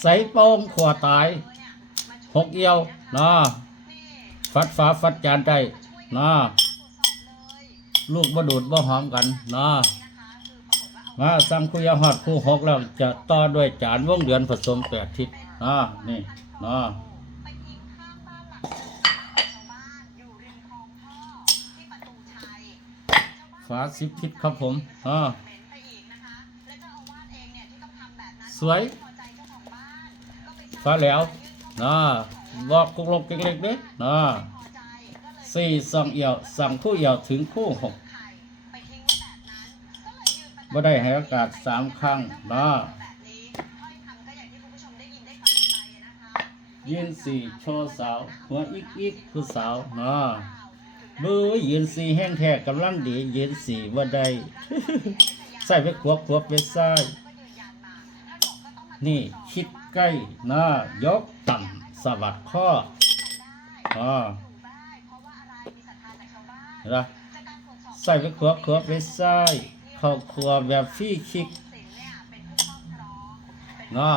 ใส่โป้งขวาตายหกเอียวนะฟัดฟ้าฟัดจานได้นะลูกบ่ดูดบ่หอมกันนะมาสั่งคุยาฮอดคู่หกแล้วจะต่อด้วยจานวงเดือนผสม8 ทิศนะนี่นะฝา10 ทิศครับผมสวยฟ้าแล้วนะบอกกุกลกเล็กๆเด้นะ4 2 เอี่ยวสั่งคู่เอี่ยวถึงคู่6บ่ได้ให้อากาศ3 ครั้งนะยืน4โชว์สาวหัวอีกคือสาวนะบื้อยืน4แห้งแท้กำลังดียืน4บ่ได้ ใส่ไปขวบไปซ้ายนี่คิดใกล้นะยกต่ำสะบัดข้อเห็นปะใส่ไปขวบไปซ้ายเข้าครัวแบบฟรีคิกนะ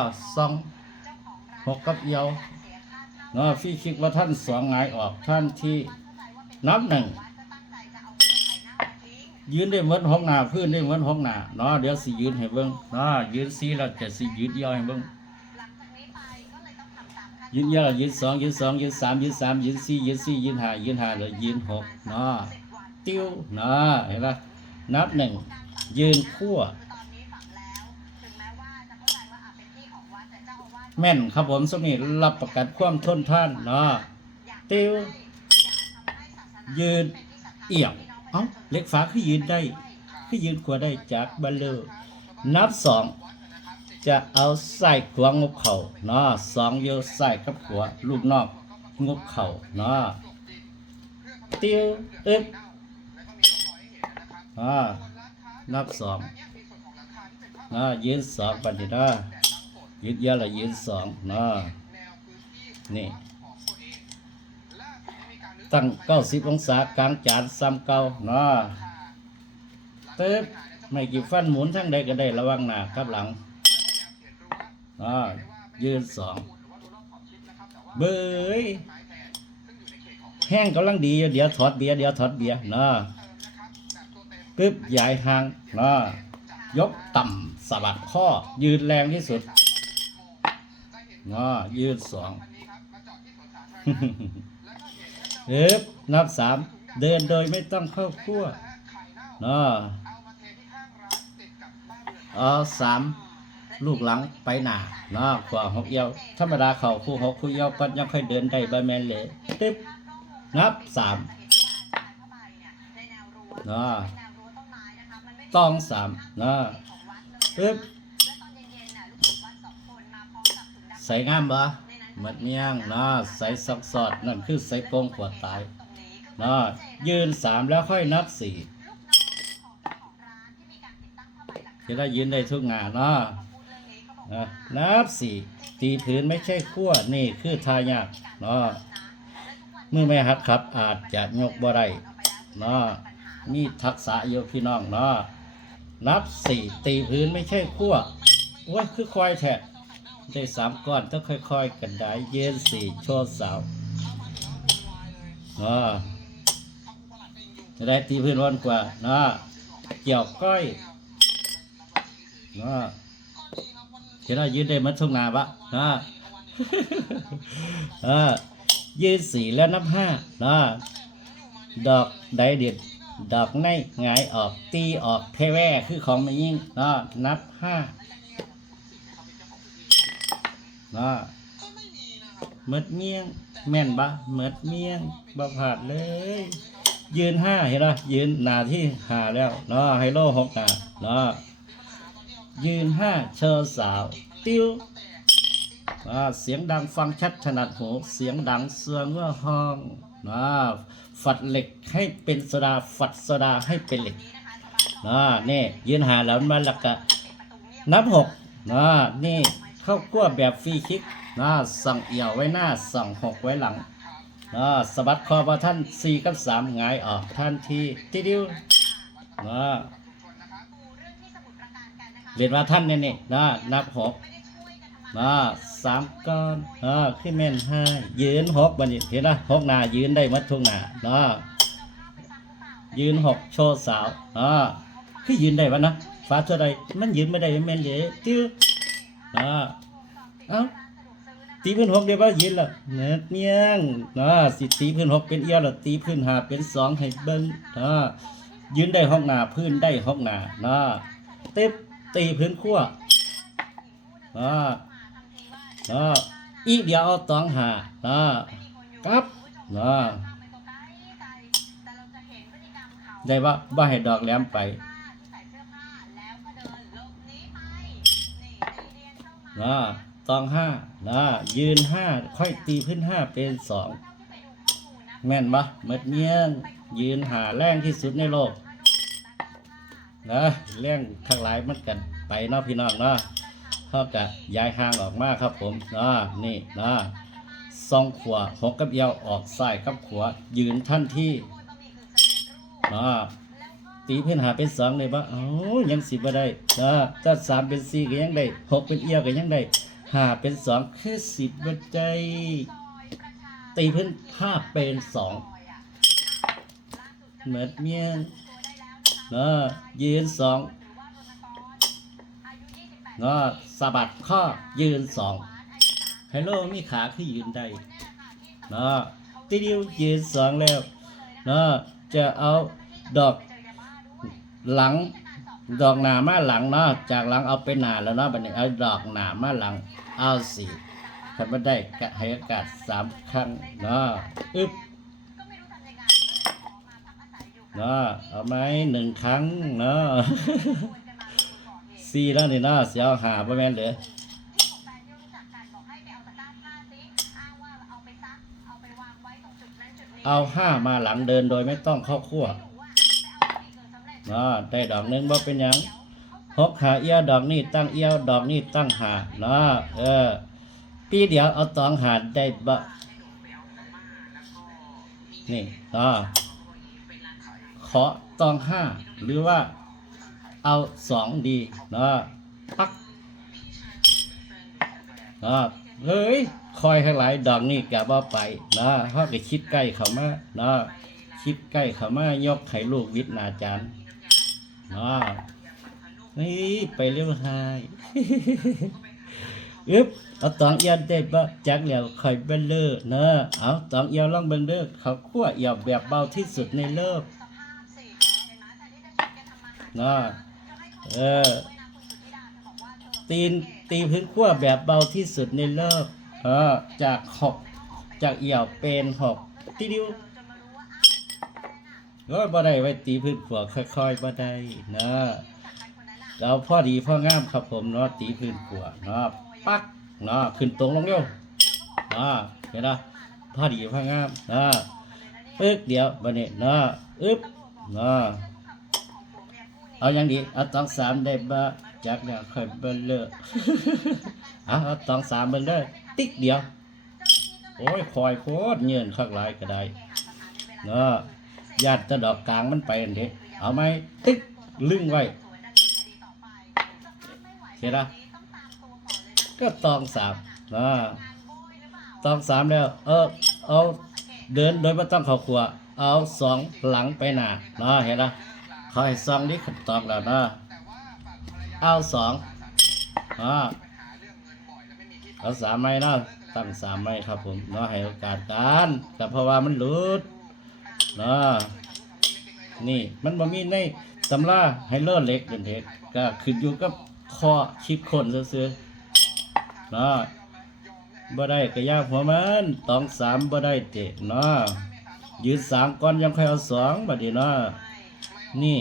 2 6กับเอียวนะฟรีคิกว่าท่าน2หงายออกท่านที่นับ1ยืนได้เหมือนห้องหน้าพื้นได้เหมือนห้องหน้าเนาะเดี๋ยวสิยืนให้เบิ่งยืน4แล้วจะสิยืนยาวให้เบิ่งยืนยาวยืน2ยืน3ยืน4ยืน4ยืน5แล้วยืน6เนาะติ้วเนาะเห็นป่ะนับ1ยืนคั่วแม่นครับผมสมิรับประกันความทนทานเนาะติ้วยืนเอี่ยมเล็กฝาคือยืนได้คือยืนขวาได้จากบัลเลอร์นับ2จะเอาใส่ขวางบเข่าเนาะ2โยใส่กับขวาลูกนอกงบเข่าเนาะติ้วนับ2ยืน2ปัดดินะยืนยาวละยืน2นะนี่ตั้ง90 องศากลางจานซ้ำเก่านะตึ๊บไม่กี่ฟันหมุนทั้งใดก็ได้ระวังหน้ากับหลังยืน2เบยแห้งกำลังดีเดี๋ยวถอดเบียร์นะปึ๊บใหญ่ห่างนะยกต่ำสะบัดข้อยืนแรงที่สุดยืน2นับ3เดินโดยไม่ต้องเข้าคั่ว3ลูกหลังไปหน้าขวา6เอียวธรรมดาเข่าคู่6คู่เอียวก็ยังค่อยเดินได้บะแมนเลยตึ๊บนับ3ต้อง3ปึ๊บใส่งามบ่หมดเมียงใส่ซักสอดนั่นคือใส่โกงขวดตายยืน3แล้วค่อยนับ4จะได้ยืนได้ทุกงานนับ4ตีพื้นไม่ใช่ขั้วนี่คือทายากเมื่อไม่หัดขับอาจจะยกบ่ได้มีทักษะโยพี่น้องนับ4ตีพื้นไม่ใช่ขั้วว่าคือควายแทะได้3 ก้อนต้องค่อยๆกันได้เย็น4โชว์สาวจะได้ตีพื้นร้อนกว่าเกี่ยวก้อยจะได้ยืนได้มัดทุ่งนาปะยืน4แล้วนับ5ดอกได้เด็ดดอกในหงายออกตีออกเทแว่คือของไม่ยิ่งนับ5เมิดเมียงแม่นบะเมิดเมียงบ่ผาดเลยยืน5เห็นป่ะยืนหน้าที่5แล้วไฮโล6หน้ายืน5เชิญสาวติ้วเสียงดังฟังชัดถนัดหูเสียงดังเสืองว่าห้องฝัดเหล็กให้เป็นโซดาฝัดโซดาให้เป็นเหล็กนี่ยืน5แล้วมาแล้วก็นับ6นี่เข้ากั้วแบบฟรีคิกสั่งเอี่ยวไว้หน้าสั่ง6ไว้หลังสะบัดคอพอท่าน4กับ3หงายออกท่านที่ดิ้วเรียนว่าท่านนี่นับ6 สามก้อนขึ้นแม่นห้ายืนหกบัดนี้เห็นนะหกหน้ายืนได้หมัดทุกหน้ายืนหกโชว์สาวคือยืนได้วะนะฟ้าเท่าไรมันยืนไม่ได้แม่นเลยติ้วเอ้าตีพื้นหกเดี๋ยวว่ายืนละเนื้อเนียงสิตีพื้นหกเป็นเอี้ยวละตีพื้นหาเป็นสองให้เบิ้งยืนได้หกหน้าพื้นได้หกหน้าเต็บตีพื้นขั้วอีกเดียวเอาตองหาครับได้ว่าให้ดอกแหลมไปตองห้ายืนห้าค่อยตีพื้นห้าเป็นสองแม่นปะเม็ดเงี้ยงยืนหาแรงที่สุดในโลกแรงข้างหลายมันกันไปพี่น้องเท่ากับย้ายห่างออกมาครับผมนี่ซองขวาหกกับเอี้ยวออกซ้ายกับขวายืนท่านที่ตีพื้นหาเป็นสองเลยปะยังสิบบ่ได้ถ้าสามเป็นสี่ก็ยังได้หกเป็นเอี้ยวก็ยังได้ห้าเป็นสองคือสิบบ่ได้ตีพื้นห้าเป็นสองเหมือนเมียยืนสองสะบัดข้อยืนสองไฮโลมีขาคือยืนได้ตีเดียวยืนสองแล้วจะเอาดอกหลังดอกหนามาหลังจากหลังเอาไปหนาแล้วบัดนี้เอาดอกหนามาหลังเอาสี่ขันมาได้ให้อากาศสามครั้งอึบเอาไหมหนึ่งครั้งสี่แล้วนี่เสียวหาประมาณเหลือเอาห้ามาหลังเดินโดยไม่ต้องเข้าคั่วได้ดอกนึงว่าเป็นยังหกหาเอี้ยวดอกนี้ตั้งเอี้ยวดอกนี้ตั้งหาปีเดียวเอาตองหาได้นี่ขอตองห้าหรือว่าเอาสองดีปักเฮ้ยคอยข้างหลายดอกนี่กะว่าไปเขาไปคิดใกล้เขามาคิดใกล้เขามายกไข่ลูกวิทย์นาจารย์นี่ไปเร็วหายเอาตองเอียวได้ปะจักแล้วคอยเบิ้ลเล่เอาตองเอียวล่องเบิ้ลเล่เขาขั้วเอียวแบบเบาที่สุดในโลกตีพื้นขั้วแบบเบาที่สุดในโลกจากหกจากเอี่ยวเป็นหกทีเดียวบ่ได้ไว้ตีพื้นขั้วค่อยๆบ่ได้เราพอดีพองามครับผมตีพื้นขั้วปักขึ้นตรงลงเร็วเห็นพอดีพองามปึ๊กเดียวบัดนี้อึ๊บเอาอย่างดีเอาตองสามได้บ่จากเนี่ยค่อยเบิ้ลเลิกเอาตองสามเบิ้ลเลยติ๊กเดียวโอ้ยคอยโคตรเงินข้างหลายก็ได้ญาติจะดอกกลางมันไปอันเด็เอาไหมติ๊กลึงไว้เห็นก็ตองสามตองสามแล้วเอาเดินโดยไม่ต้องเข้าครัวเอาสองหลังไปหน้าเห็นคอยซองนี้ขัดตอกแล้วเอาสองเอาสามไม้ตั้งสามไม้ครับผมให้โอกาสกันแต่เพราะว่ามันหลุดนี่มันบ่มีในตำราให้เลื่อนเล็กเด่นเด็กก็ขึ้นอยู่กับคอคิดคนซื่อบ่ได้ก็ยากหัวมันตองสามบ่ได้เตะยืนสามก้อนยังค่อยเอาสองบัดนี้นี่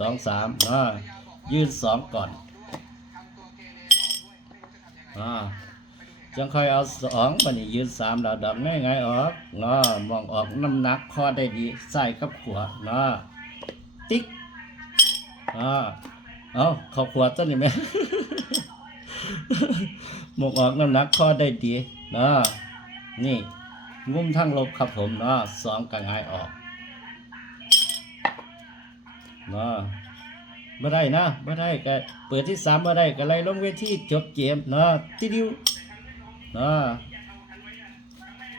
ตองสามยืนสองก่อนจังค่อยเอาสองบัดนี้ยืนสามแล้วดับง่ายๆออกมองออกน้ำหนักคอได้ดีใส่กับขวาติ๊กเอาเข้าขวาต้นนี่ไหม มองออกน้ำหนักคอได้ดีนี่งุ้มทั้งลบครับผมสองกระง่ายออก บ่ได้นะบ่ได้ก็เปิดที่3บ่ได้ก็ไล่ลงเวทีจบเกมเนาะติดิวเนาะ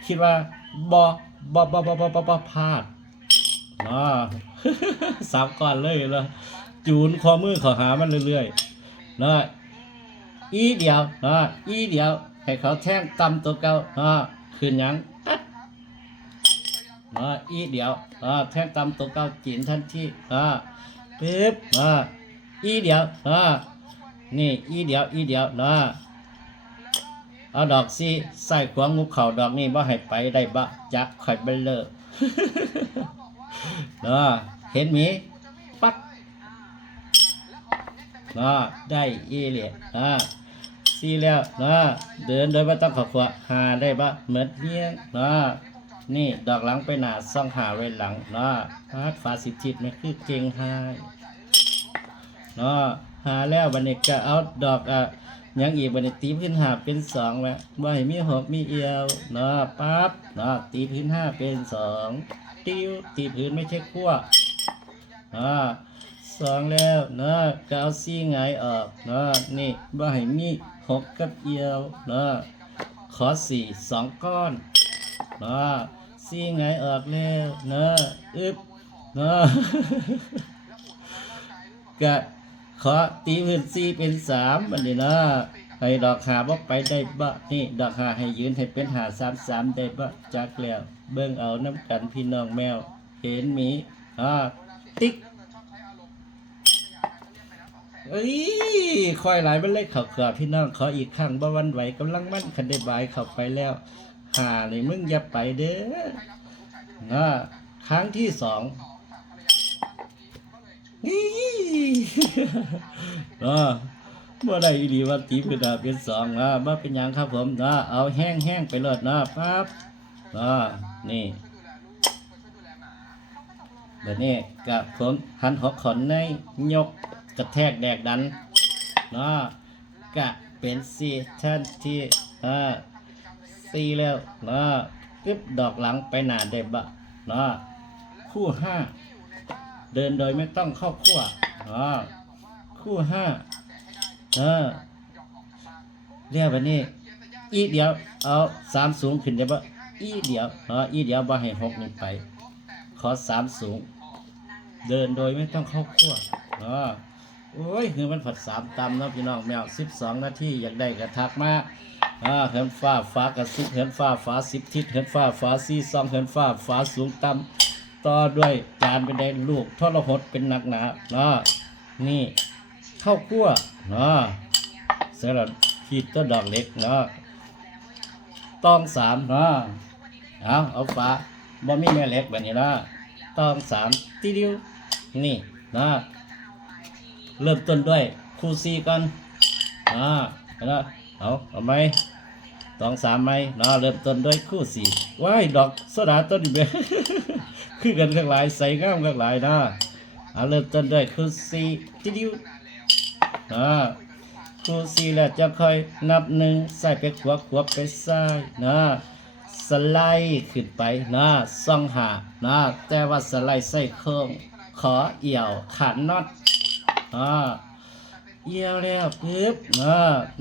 คิดว่าบ่พลาดเนาะ สามก่อนเลยเนาะจูนข้อมือเข้าหามันเรื่อยๆเนาะอีเดียวเนาะอีเดียวให้เขาแท่งต่ำตัวเก่าเนาะขึ้นหยังตัดอีเดียวแท่งต่ำตัวเก่าจีนทันทีปึ๊บอีเดียวนี่อีเดียวเอาดอกซีใส่ขวางงูเข่าดอกนี้บ่ให้ไปได้บะจักข่อยเบลเลอร์ เห็นหมีปัดได้อีเหลี่ยซีแล้วเดินโดยไม่ต้องขอขวาหาได้บะเหมือนเนี้ยนี่ดอกหลังไปหน้าซ่องหาไว้หลังพาดฝาสิบทิศไม่คือเก่งหหาแล้วบัดนี้ก็เอาดอกยังอีกบัดนี้ตีพื้น5เป็น2แล้วบ่ให้มี6มีเอียวปั๊บตีพื้น5เป็น2ติ้วตีพื้นไม่ใช่ขั้ว2แล้วก็เอาซี่หงายออกนี่บ่ให้มี6กับเอียวขอ4 2ก้อนซี่หงายออกแล้วอึบก็ขอตีพื้น4เป็น3บัดนี้ให้ดอกหาบ่ไปได้บ่นี่ดอกหาให้ยืนให้เป็นหา3 3ได้บ่จักแล้วเบิ่งเอาน้ำกันพี่น้องแมวเห็นหมีติ๊กค่อยหลายมันเลยเข้าเกือพี่น้องขออีกครั้งบ่วันไหวกำลังมั่นคันได้บายเข้าไปแล้วหานี่มึงอย่าไปเด้อครั้งที่2บ่ได้อีหลีว่าตีพื้นเป็น2บ่เป็นหยังครับผมเอาแห้งไปเลยปั๊บนี่แบบนี้กับผมหันหัวขอนในยกกระแทกแดกดันกะเป็น4ทันที4แล้วปึ๊บดอกหลังไปหน้าได้บะคู่5เดินโดยไม่ต้องเข้าขั้วคู่5เรียกแบบนี้อีเดียวเอา3สูงขึ้นได้บ่อีเดียวบ่ให้6นี่ไปขอ3สูงเดินโดยไม่ต้องเข้าขั้วโอ้ยคือมันผัด3ตำนะพี่น้องแมว12นาทีอยากได้กระทักมาเหินฟ้ากระซิบเหินฟ้า10ทิศเหินฟ้า4ซองเหินฟ้าสูงต่ำต่อด้วยจานเป็นได้ลูกทรหดเป็นหนักหนานี่เข้าขั้วเสร็จแล้วขีดตัวดอกเล็กต้อง3เอาฟ้าบ่มีแม่เล็กแบบนี้ต้อง3ทีเดียวนี่เริ่มต้นด้วยคู่4ก่อนเอาไหมต้อง3ไหมเริ่มต้นด้วยคู่4ว้ายดอกโซดาต้นนี้เบ้ คือกันข้างหลายใส่งามข้างหลายเริ่มต้นด้วยคู่4ทีเดียวคู่4แล้วจะค่อยนับ1ใส่ไปขวบไปซ้ายสไลด์ขึ้นไปซ่องหาแต่ว่าสไลด์ใส่โค้งขอเอี่ยวขาดน็อตเอี่ยวแล้วปึ๊บ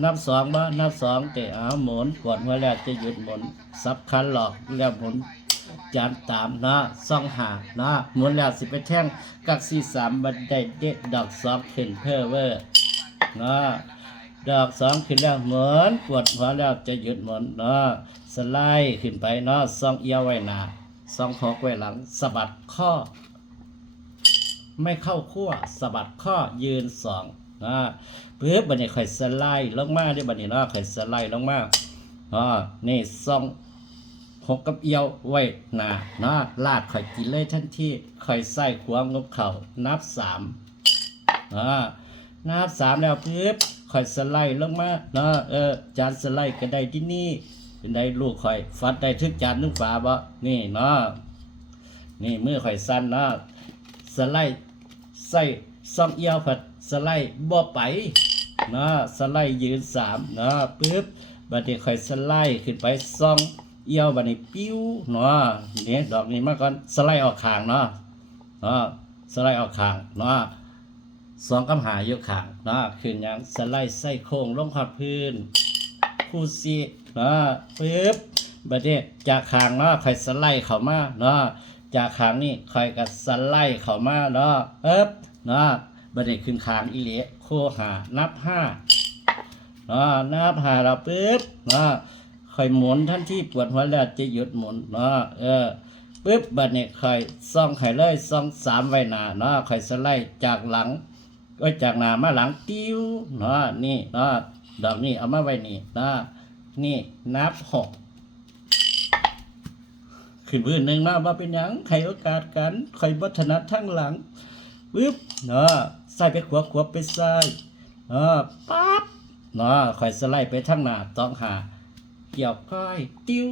นับ2บ่นับ2แต่หมุนกดไว้แล้วจะหยุดหมุนสับคันหลอกแล้วหมุนจานตามซ่องหาหมุนแล้วสิไปแท่งกัก43บันไดเด็ดดอก2ขึ้นเพ้อเวอร์ดอก2ขึ้นแล้วหมุนกดหัวแล้วจะหยุดหมุนสไลด์ขึ้นไปซ่องเอี่ยวไว้หน้าซ่องหอกไว้หลังสะบัดข้อไม่เข้าขั้วสะบัดข้อยืน2ปึ๊บบัดนี้ค่อยสไลด์ลงมาได้บัดนี้ค่อยสไลด์ลงมานี่ซ่องหกกับเอี่ยวไว้หน้าลาดค่อยกินเลยทันทีค่อยใส่ขวางบเข่านับ3นับ3แล้วปึ๊บค่อยสไลด์ลงมาจานสไลด์ก็ได้ที่นี่เป็นได้ลูกค่อยฟัดได้ทึกจานนึงฝาบ่นี่นี่มือค่อยสั่นสไลด์ใส่ซ่องเอี่ยวผัดสไลด์บ่ไปสไลด์ยืน3ปึ๊บบัดนี้ค่อยสไลด์ขึ้นไปซ่องเอี่ยวบัดนี้ปิ้วนี่ดอกนี้มาก่อนสไลด์ออกข้างสไลด์ออกข้าง สองกับหาอยู่ข้างเนาะขึ้นอย่างสไลด์ใส่โค้งลงขอดพื้นคู่ซีเนาะปึ๊บบัดนี้จากข้างเนาะค่อยสไลด์เข้ามาเนาะจากข้างนี่ค่อยก็สไลด์เข้ามาเนาะปึ๊บเนาะบัดนี้ขึ้นข้างอีเหลโคหานับ5เนาะนับ5แล้วปึ๊บเนาะค่อยหมุนทันที่ปวดหัวแล้วจะหยุดหมุนเนาะปึ๊บบัดนี้ค่อยซ่องให้เลยซ่อง3ไว้หน้าเนาะค่อยสไลด์จากหลังก็จากหน้ามาหลังติ้วเนาะนี่เนาะดอกนี้เอามาไว้นี่เนาะนี่นับ6ขึ้นพื้นหนึ่งเนาะว่าเป็นหยังให้โอกาสกันค่อยบ่ถนัดทางหลังปึ๊บเนาะใส่ไปขวาขวาไปซ้ายปั๊บเนาะค่อยสไลด์ไปทางหน้าต้องหาเกี่ยวก้อยติ้ว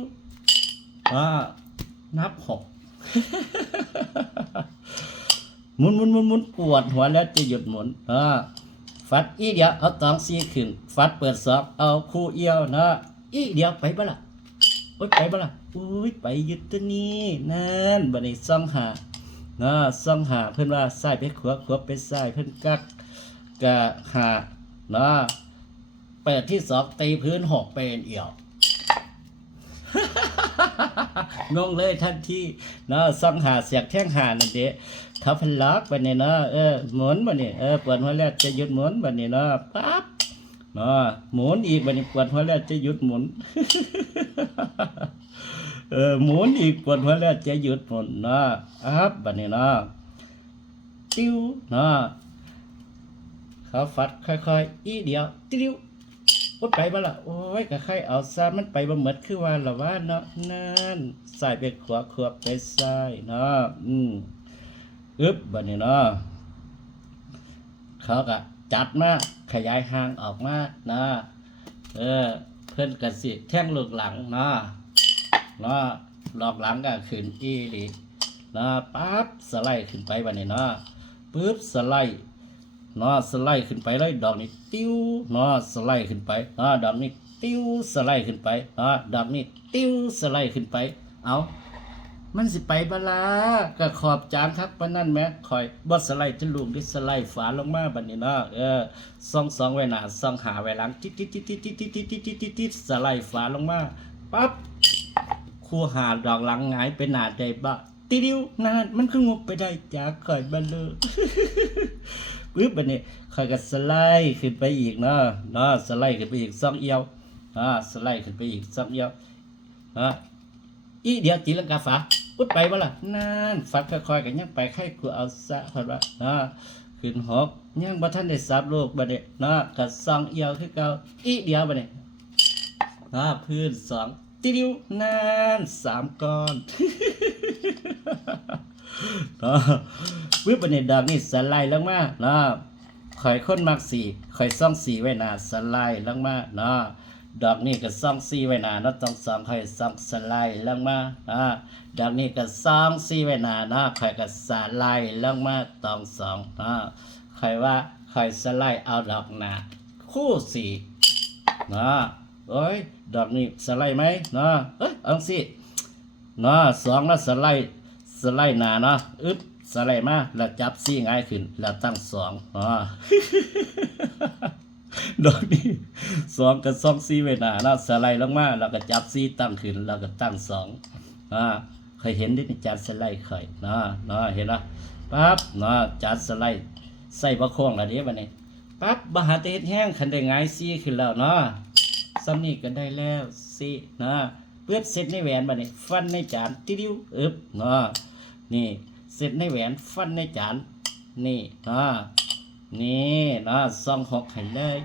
นับ6หมุนปวดหัวแล้วจะหยุดหมุนฟัดอีเดียวเอาตองซีขึ้นฟัดเปิด2เอาคู่เอียวนะอีเดียวไปบ่ล่ะโอ๊ยไปบ่ล่ะอุ้ยไปยึดตัวนี้นั่นบัดนี้ซ่องหาซ่องหาเพิ่นว่าซ้ายไปขวาขวาไปซ้ายเพิ่นกักกะหาเปิดที่2ตีพื้น6เป็นเอี่ยวงงเลยทันทีซ่องหาเสียกแท่งหานั่นเด้เขาพลักบัดนี้หมุนบัดนี้ปวดหัวแล้วจะหยุดหมุนบัดนี้ปั๊บหมุนอีกบัดนี้ปวดหัวแล้วจะหยุดหมุนหมุนอีกปวดหัวแล้วจะหยุดหมุนบัดนี้ติ้วเขาฟัดค่อยๆอีเดียวติ้วโอ๊ยไปบ่ล่ะโอ้ยก็ใครเอาซะมันไปบ่หมดคือว่าล่ะว่าเนาะนั่นซ้ายไปขวาขวาไปซ้ายบัดนี้เขาก็จัดมาขยายห่างออกมาเพิ่นก็สิแท่งลูกหลังหลอกหลังก็ขึ้นอีหลีปั๊บสไลด์ขึ้นไปบัดนี้ปึ๊บสไลด์สไลด์ขึ้นไปเลยดอกนี้ติ้วสไลด์ขึ้นไปดอกนี้ติ้วสไลด์ขึ้นไปดอกนี้ติ้วสไลด์ขึ้นไปเอามันสิไปบ่ล่ะก็ขอบจานครับปานนั้นแหมค่อยบ่สไลด์ทะลุดิสไลด์ฝาลงมาบัดนี้ซ่องไว้หน้าซ่องหาไว้หลังติดสไลด์ฝาลงมาปั๊บคู่หาดอกหลังหงายไปหน้าได้บ่ติดิวนานมันคืองบไปได้จากข่อยบ่เลยปึ๊บบัดนี้ค่อยก็สไลด์ขึ้นไปอีกสไลด์ขึ้นไปอีก2เอียวสไลด์ขึ้นไปอีก2เอียวอีเดียวตีลังกาฝาปุ๊บไปบ่ล่ะนั่นฟัดค่อยๆกันยังไปไข่กูเอาซะเพิ่นว่าขึ้น6ยังบ่ทันได้สับโลกบัดนี้ก็2เอียวคือเก่าอีเดียวบัดนี้พื้น2ติดิวนั่น3ก้อนปึ๊บบัดนี้ดอกนี้สไลด์ลงมาข่อยคนมัก4ข่อยซ่อง4ไว้หน้าสไลด์ลงมาดอกนี้ก็ซ่อง4ไว้หน้าต้อง2ข่อยซ่องสไลด์ลงมาดอกนี้ก็ซ่อง4ไว้หน้าข่อยก็สไลด์ลงมาต้อง2ข่อยว่าข่อยสไลด์เอาดอกหน้าคู่4โอ้ยดอกนี้สไลด์ไหมเอาสิ2แล้วสไลด์หน้าสไลด์มาแล้วจับ4ง่ายขึ้นแล้วตั้ง2ดอกนี้2กับ2 4ไว้หน้าสไลด์ลงมาแล้วก็จับ4ตั้งขึ้นแล้วก็ตั้ง2เคยเห็นดิจานสไลด์เคยเห็นป่ะปั๊บจานสไลด์ใส่บ่โค้งแล้วเด้บัดนี้ปั๊บบ่หาแต่เฮ็ดแห้งคันได้ง่าย4ขึ้นแล้วซ้ำนี้ก็ได้แล้ว4เปื้อเสร็จในแหวนบัดนี้ฟันในจานติดิวนี่เสร็จในแหวนฟันในจานนี่นี่ซ่อง6ให้เลย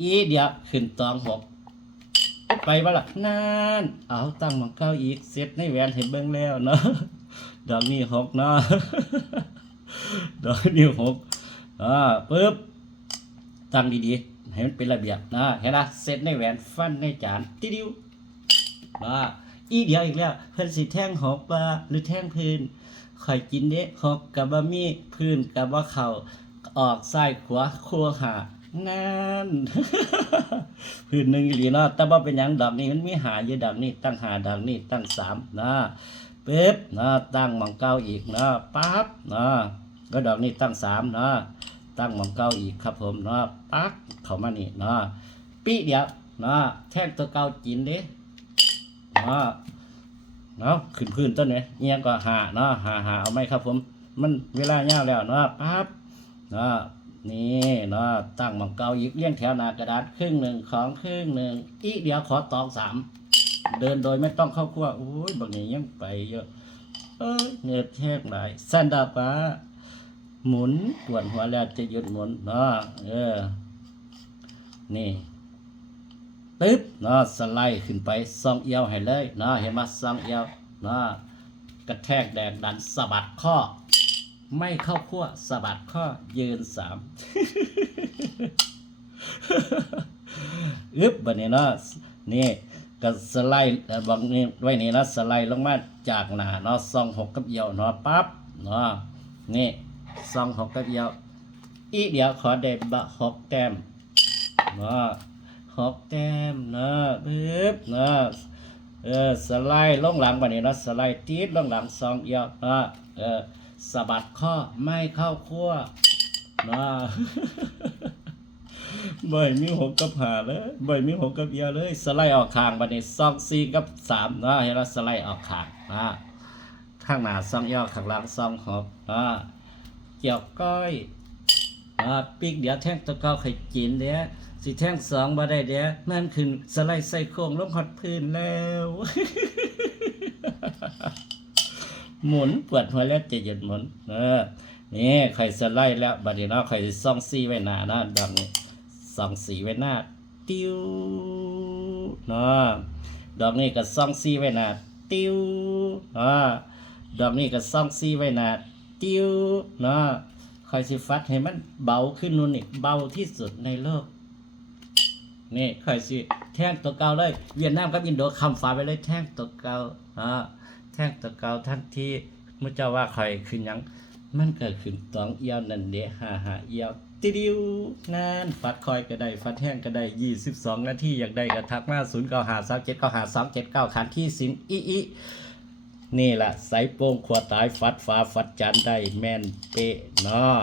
อีเดียวขึ้นตอง6ไปบ่ล่ะนั่นเอาตั้งหม้องเก้าอีกเสร็จในแหวนให้เบิ่งแล้วดอกนี้6ดอกนี้6ปึ๊บตั้งดีๆให้มันเป็นระเบียบเห็นป่ะเสร็จในแหวนฟันในจานติดิวอีเดียวอีกแล้วเพิ่นสิแท่ง6บ่หรือแท่งพื้นข่อยกินเด้6กับบ่มีพื้นกับบ่เข้าออกซ้ายขวาครัวหานั่น พื้น1อีหลีแต่บ่เป็นหยังดอกนี้มันมีหาอยู่ดอกนี้ตั้ง5ดอกนี้ตั้ง3ปึ๊บตั้งหม้องเก้าอีกปั๊บก็ดอกนี้ตั้ง3 ตั้งหมองเก้าอีกครับผมเนาะปักเข้ามานี่เนาะปีเดียวเนาะแท่งตัวเก้าจีนเด้เนาะขึ้นพื้นต้นเนี่ยเงี้ยก็หาเนาะหาเอาไหมครับผมมันเวลายาวแล้วเนาะปั๊บเนาะนี่เนาะตั้งหมองเก้าอีกเลี้ยงแถวหน้ากระดาษครึ่งหนึ่งของครึ่งหนึ่งอีเดียวขอตอง3เดินโดยไม่ต้องเข้าครัวโอ้ยบางอย่างยังไปเยอะเงินแทกหลายสันดาปะหมุนปวดหัวแล้วจะหยุดหมุนเนาะนี่ตึ๊บเนาะสไลด์ขึ้นไปซองเอียวให้เลยเนาะเห็นไหมซองเอียวเนาะกระแทกแดกดันสะบัดข้อไม่เข้าขั้วสะบัดข้อยืน3บัดนี้เนาะนี่ก็สไลด์บอกนี่ไว้นี่นะสไลด์ลงมาจากหน้าเนาะซอง6กับเอียวเนาะปั๊บเนาะนี่ซอง6กับเอียวอีเดียวขอได้บะ6แต้มเนาะ6แต้มเนาะปึ๊บเนาะสไลด์ลงหลังบัดนี้เนาะสไลด์ตีดลงหลังซองเอียวเนาะสะบัดข้อไม่เข้าขั้วเนาะบ่อยมี6กับ5เลยบ่อยมี6กับเอียวเลยสไลด์ออกข้างบัดนี้ซอง4กับ3เนาะเห็นว่าสไลด์ออกข้างนะข้างหน้าซองเอียวข้างหลังซอง6เกี่ยวก้อยปีกเดี๋ยวแท่งตะเกาไข่จีนเดี๋ยวสิแท่ง2บ่ได้เดี๋ยวนั่นขึ้นสไลด์ใส่โค้งลงฮอดพื้นแล้ว หมุนปวดหัวแล้วจะหยุดหมุนนี่ไข่สไลด์แล้วบัดนี้เนาะไข่ซอง4ไว้หน้านะดังนี้ซอง4ไว้หน้าติ้วเนาะดอกนี้ก็ซอง4ไว้หน้าติ้วดอกนี้ก็ซอง4ไว้หน้าติ้วเนาะคอยสิฟัดให้มันเบาขึ้นนู่นนี่เบาที่สุดในโลกนี่คอยสิแท่งตัวเก่าเลยเวียดนามกับอินโดคำฝาไปเลยแท่งตัวเก่าแท่งตัวเก่าทันทีเมื่อเจ้าว่าคอยขึ้นยังมันเกิดขึ้นตองเอียวนั่นเด้5เอียวติดิวงานฟัดคอยก็ได้ฟัดแท่งก็ได้22นาทีอยากได้ก็ทักมา0953795279ขันที่สินอีนี่แหละใส่โป้งขวดตายฟัดฟ้าฟัดจันได้แม่นเป๊ะเนาะ